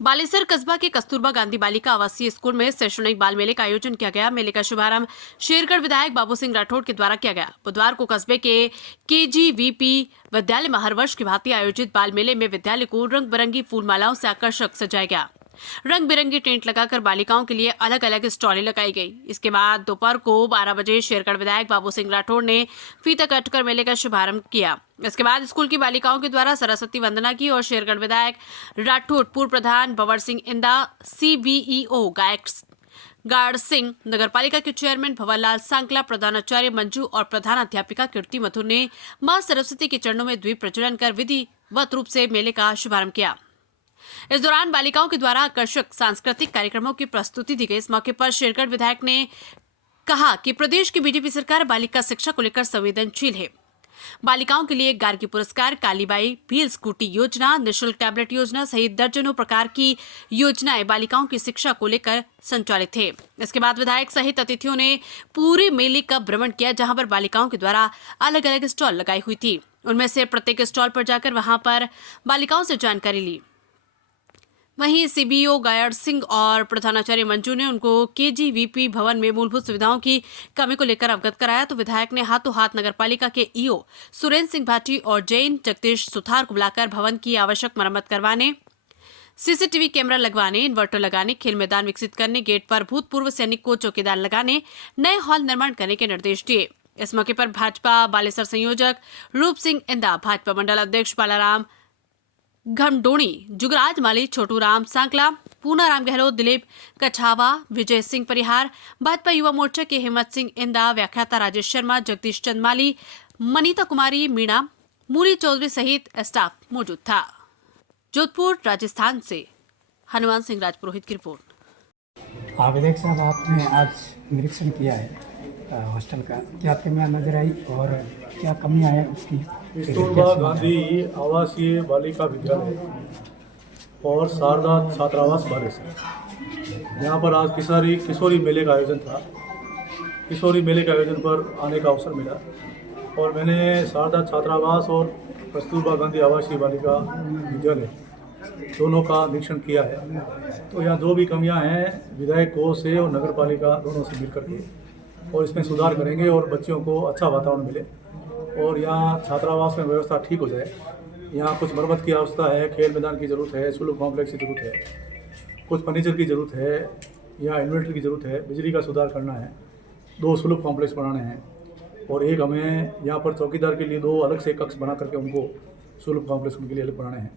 बालेसर कस्बा के कस्तूरबा गांधी बालिका आवासीय स्कूल में शैक्षणिक बाल मेले का आयोजन किया गया। मेले का शुभारंभ शेरगढ़ विधायक बाबू सिंह राठौड़ के द्वारा किया गया। बुधवार को कस्बे के KGVP विद्यालय में हर वर्ष की भांति आयोजित बाल मेले में विद्यालय को रंग बिरंगी फूल मालाओं से आकर्षक सजाया गया। रंग बिरंगी टेंट लगाकर बालिकाओं के लिए अलग अलग स्टॉलें लगाई गई। इसके बाद दोपहर को 12 बजे शेरगढ़ विधायक बाबू सिंह राठौड़ ने फीता काटकर मेले का शुभारंभ किया। इसके बाद स्कूल की बालिकाओं के द्वारा सरस्वती वंदना की और शेरगढ़ विधायक राठौड़, पूर्व प्रधान भंवर सिंह इंदा, CBEO गार्ड सिंह, नगर पालिका के चेयरमैन भंवरलाल सांकला, प्रधानाचार्य मंजू और प्रधानाध्यापिका कीर्ति मथुर ने मां सरस्वती के चरणों में द्वीप प्रज्वलन कर विधिवत रूप से मेले का शुभारंभ किया। इस दौरान बालिकाओं के द्वारा आकर्षक सांस्कृतिक कार्यक्रमों की प्रस्तुति दी गई। इस मौके पर शेरगढ़ विधायक ने कहा कि प्रदेश की बीजेपी सरकार बालिका शिक्षा को लेकर संवेदनशील है। बालिकाओं के लिए गार्गी पुरस्कार, कालीबाई व्हील स्कूटी योजना, निःशुल्क टैबलेट योजना सहित दर्जनों प्रकार की योजनाएं बालिकाओं की शिक्षा को लेकर संचालित थे। इसके बाद विधायक सहित अतिथियों ने पूरे मेले का भ्रमण किया, जहां पर बालिकाओं के द्वारा अलग अलग स्टॉल लगाई हुई थी। उनमें से प्रत्येक स्टॉल पर जाकर वहां पर बालिकाओं से जानकारी ली। वहीं CBO गार्ड सिंह और प्रधानाचार्य मंजू ने उनको KGVP भवन में मूलभूत सुविधाओं की कमी को लेकर अवगत कराया। तो विधायक ने हाथों हाथ नगर पालिका के EO सुरेंद्र सिंह भाटी और जैन जगदीश सुथार को बुलाकर भवन की आवश्यक मरम्मत करवाने, CCTV कैमरा लगवाने, इन्वर्टर लगाने, खेल मैदान विकसित करने, गेट पर भूतपूर्व सैनिक को चौकीदार लगाने, नए हॉल निर्माण करने के निर्देश दिए। इस मौके पर भाजपा बालेसर संयोजक रूप सिंह इंदा, भाजपा मंडल अध्यक्ष बालाराम घमडोणी, जुगराज माली, छोटू राम सांकला, पूनाराम गहलोत, दिलीप कछावा, विजय सिंह परिहार, भाजपा युवा मोर्चा के हिम्मत सिंह इंदा, व्याख्याता राजेश शर्मा, जगदीश चंद माली, मनीता कुमारी मीणा, मूरी चौधरी सहित स्टाफ मौजूद था। जोधपुर राजस्थान से हनुमान सिंह राजपुरोहित की रिपोर्ट। विधायक साहब, आपने आज निरीक्षण किया है हॉस्टल का, क्या कमियां नजर आई और क्या कमियां हैं उसकी? कस्तूरबा गांधी आवासीय बालिका विद्यालय और शारदा छात्रावास बालेसर, यहाँ पर आज किशोरी मेले का आयोजन था। किशोरी मेले के आयोजन पर आने का अवसर मिला और मैंने शारदा छात्रावास और कस्तूरबा गांधी आवासीय बालिका विद्यालय दोनों का निरीक्षण किया है। तो यहाँ जो भी कमियाँ हैं विधायक कोष से और नगर पालिका दोनों से मिल करके और इसमें सुधार करेंगे और बच्चों को अच्छा वातावरण मिले और यहाँ छात्रावास में व्यवस्था ठीक हो जाए। यहाँ कुछ मरम्मत की आवश्यकता है, खेल मैदान की ज़रूरत है, स्कूल कॉम्प्लेक्स की ज़रूरत है, कुछ फर्नीचर की ज़रूरत है, यहाँ इन्वर्टर की ज़रूरत है, बिजली का सुधार करना है, 2 स्कूल कॉम्प्लेक्स बनाने हैं और एक हमें यहाँ पर चौकीदार के लिए 2 अलग से कक्ष बना करके उनको स्कूल कॉम्प्लेक्स उनके लिए अलग बनाने हैं।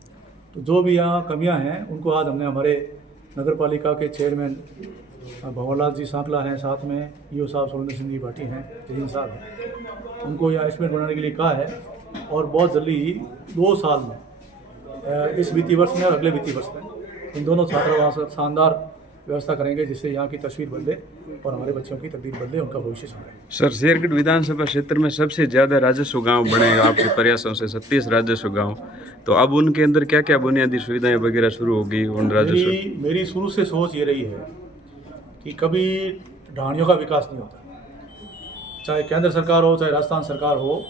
तो जो भी यहाँ कमियाँ हैं उनको आज हमने हमारे नगर पालिका के चेयरमैन भंवरलाल जी सांकला हैं, साथ में EO साहब सुरेंद्र सिंह भाटी हैं, जैन साहब हैं, उनको यहाँ एस्टिमेट बनाने के लिए कहा है और बहुत जल्दी ही 2 साल में इस वित्तीय वर्ष में और अगले वित्तीय वर्ष में इन दोनों छात्रावास शानदार व्यवस्था करेंगे, जिससे यहाँ की तस्वीर बदले और हमारे बच्चों की तकदीर बदले, उनका भविष्य सुधरे। सर, शेरगढ़ विधानसभा क्षेत्र में सबसे ज़्यादा राजस्व गांव बने आपके प्रयासों से 37 राजस्व गांव, तो अब उनके अंदर क्या क्या बुनियादी सुविधाएं वगैरह शुरू होगी उन राजस्व? मेरी शुरू से सोच ये रही है कि कभी ढाणियों का विकास नहीं होता, चाहे केंद्र सरकार हो चाहे राजस्थान सरकार हो,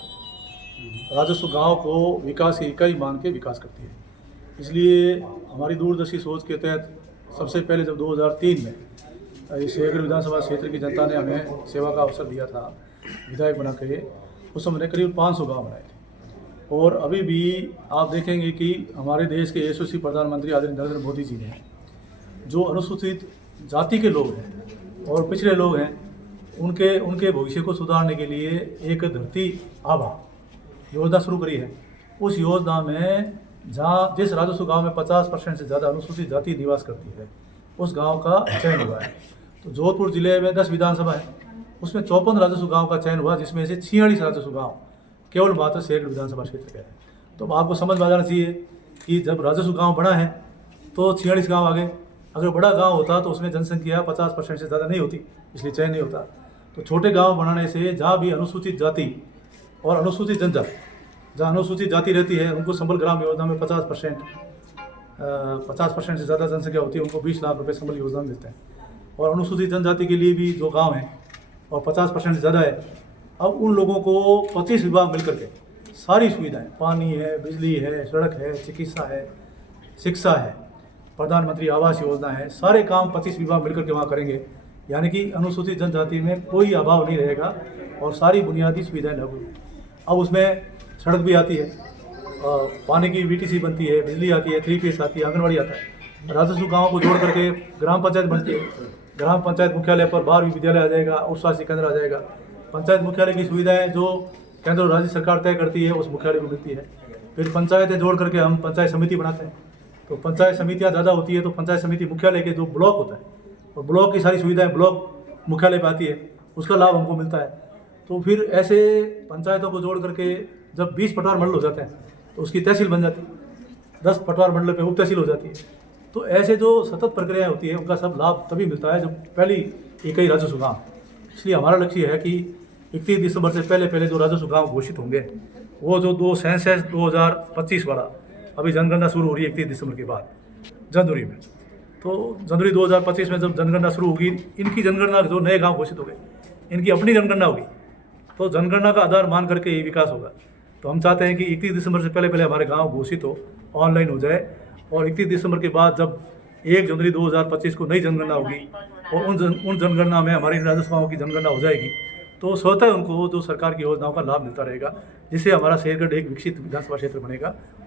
राजस्व गांव को विकास की इकाई मान के विकास करती है। इसलिए हमारी दूरदर्शी सोच के तहत सबसे पहले जब 2003 में इस शेरगढ़ विधानसभा क्षेत्र की जनता ने हमें सेवा का अवसर दिया था विधायक बना के, उस समय करीब 500 गाँव बनाए थे और अभी भी आप देखेंगे कि हमारे देश के यशस्वी प्रधानमंत्री आदरणीय नरेंद्र मोदी जी ने जो अनुसूचित जाति के लोग हैं और पिछड़े लोग हैं उनके भविष्य को सुधारने के लिए एक धरती आभा योजना शुरू करी है। उस योजना में जहाँ जिस राजस्व गांव में 50% से ज़्यादा अनुसूचित जाति निवास करती है उस गांव का चयन हुआ है। तो जोधपुर जिले में 10 विधानसभा है, उसमें 54 राजस्व गांव का चयन हुआ, जिसमें से 46 राजस्व गांव केवल मात्र शेरगढ़ विधानसभा क्षेत्र के हैं। तो आपको समझ में आ जाना चाहिए कि जब राजस्व गाँव बड़ा है तो 46 गाँव आ गए। अगर बड़ा गांव होता तो उसमें जनसंख्या 50% से ज़्यादा नहीं होती, इसलिए चयन नहीं होता। तो छोटे गांव बनाने से जहाँ भी अनुसूचित जाति और अनुसूचित जनजाति, जहाँ अनुसूचित जाति रहती है उनको संबल ग्राम योजना में 50% से ज़्यादा जनसंख्या होती है, उनको 20 लाख रुपए संबल योजना मिलते हैं। और अनुसूचित जनजाति के लिए भी जो गाँव हैं और 50% से ज़्यादा है, अब उन लोगों को 25 विभाग मिल करके सारी सुविधाएँ, पानी है, बिजली है, सड़क है, चिकित्सा है, शिक्षा है, प्रधानमंत्री आवास योजना है, सारे काम 25 विभाग मिलकर के वहाँ करेंगे। यानी कि अनुसूचित जनजाति में कोई अभाव नहीं रहेगा और सारी बुनियादी सुविधाएं लागू। अब उसमें सड़क भी आती है, पानी की VTC बनती है, बिजली आती है, 3 फेस आती है, आंगनबाड़ी आता है। राजस्व गाँव को जोड़ करके ग्राम पंचायत बनती है। ग्राम पंचायत मुख्यालय पर 12वीं विद्यालय आ जाएगा, उप स्वास्थ्य केंद्र आ जाएगा। पंचायत मुख्यालय की सुविधाएं जो केंद्र और राज्य सरकार तय करती है उस मुख्यालय को मिलती है। फिर पंचायतें जोड़ करके हम पंचायत समिति बनाते हैं। तो पंचायत समितियाँ ज़्यादा होती है तो पंचायत समिति मुख्यालय के जो ब्लॉक होता है और ब्लॉक की सारी सुविधाएं ब्लॉक मुख्यालय पर आती है, उसका लाभ हमको मिलता है। तो फिर ऐसे पंचायतों को जोड़ करके जब 20 पटवार मंडल हो जाते हैं तो उसकी तहसील बन जाती है, 10 पटवार मंडल पे उप तहसील हो जाती है। तो ऐसे जो सतत प्रक्रियाएं होती है उनका सब लाभ तभी मिलता है जब पहली इकाई राजस्व गाँव। इसलिए हमारा लक्ष्य है कि 31 दिसंबर से पहले जो राजस्व गाँव घोषित होंगे वो जो सेंसस 2025 वाला अभी जनगणना शुरू हो रही है 31 दिसंबर के बाद जनवरी में। तो जनवरी 2025 में जब जनगणना शुरू होगी, इनकी जनगणना जो नए गांव घोषित हो गए इनकी अपनी जनगणना होगी, तो जनगणना का आधार मान करके ये विकास होगा। तो हम चाहते हैं कि 31 दिसंबर से पहले हमारे गांव घोषित हो, ऑनलाइन हो जाए और 31 दिसंबर के बाद जब 1 जनवरी 2025 को नई जनगणना होगी और उन जनगणना में हमारी राजस्व गाँव की जनगणना हो जाएगी, तो स्वतः उनको जो सरकार की योजनाओं का लाभ मिलता रहेगा, जिससे हमारा शेरगढ़ एक विकसित विधानसभा क्षेत्र बनेगा।